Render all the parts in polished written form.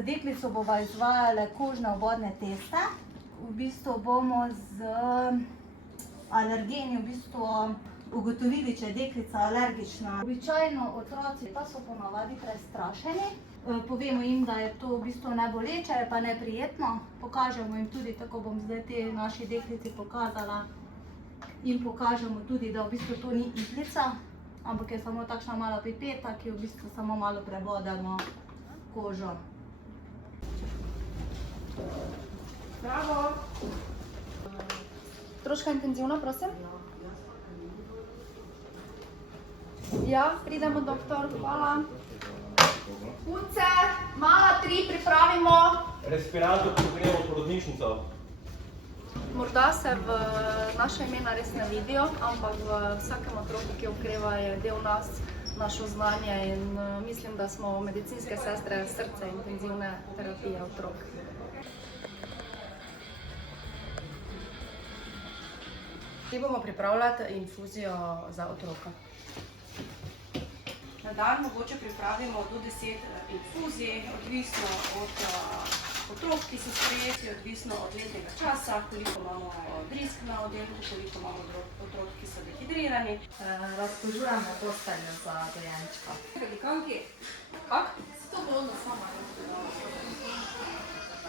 Z deklico bova izvajale kožne obvodne teste. V bistvu bomo z alergeni ugotovili, če je deklica alergična. Običajno otroci pa so ponavadi prestrašeni. Povemo jim, da je to v bistvu ne boleče, je pa neprijetno. Pokažemo jim tudi, tako bom zdaj te naši deklici pokazala, in pokažemo tudi, da v bistvu to ni iglica, ampak je samo takšna mala pipeta, ki v bistvu samo malo prebodemo kožo. Bravo! Troška intenzivno, prosim. Ja, pridemo, doktor, hvala. Punce, mala 3 pripravimo. Respirator, ko gremo v porodnišnico. Morda se v naša imena res ne vidijo, ampak v vsakem otroku, ki okreva, je del nas, našo znanje in mislim, da smo medicinske sestre srce intenzivne terapije otrok. Zdaj bomo pripravljati infuzijo za otroka. Na dan mogoče pripravimo do 10 infuzij, odvisno od otrok, ki so sprejeti, odvisno od letnega časa, koliko imamo drisk na oddelku, koliko imamo otrok, ki so dehidrirani. Razpožujemo posteljo za dojenčka. Radikanki, kak?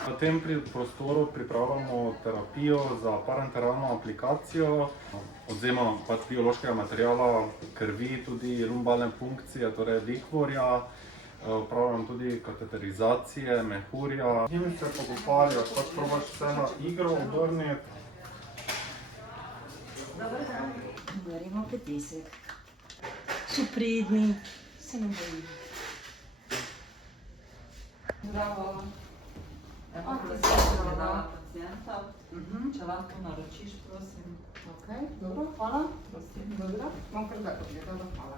V tem prostoru pripravljamo terapijo za parenteralno aplikacijo. Odvzema biološkega materiala, krvi, tudi lumbalne punkcije, torej likvorja. Upravljam tudi kateterizacije, mehurja. Njim se pogopalja, pač probaš vse na igro obrniti. Dobar dan. Udarimo petisek. So pridni, se ne bojim. Bravo. Evo, prosim, da dala pacijenta. Če lahko naročiš, prosim. Ok, dobro, hvala. Prosim. Dobro, bom kar zdaj pogledala, hvala.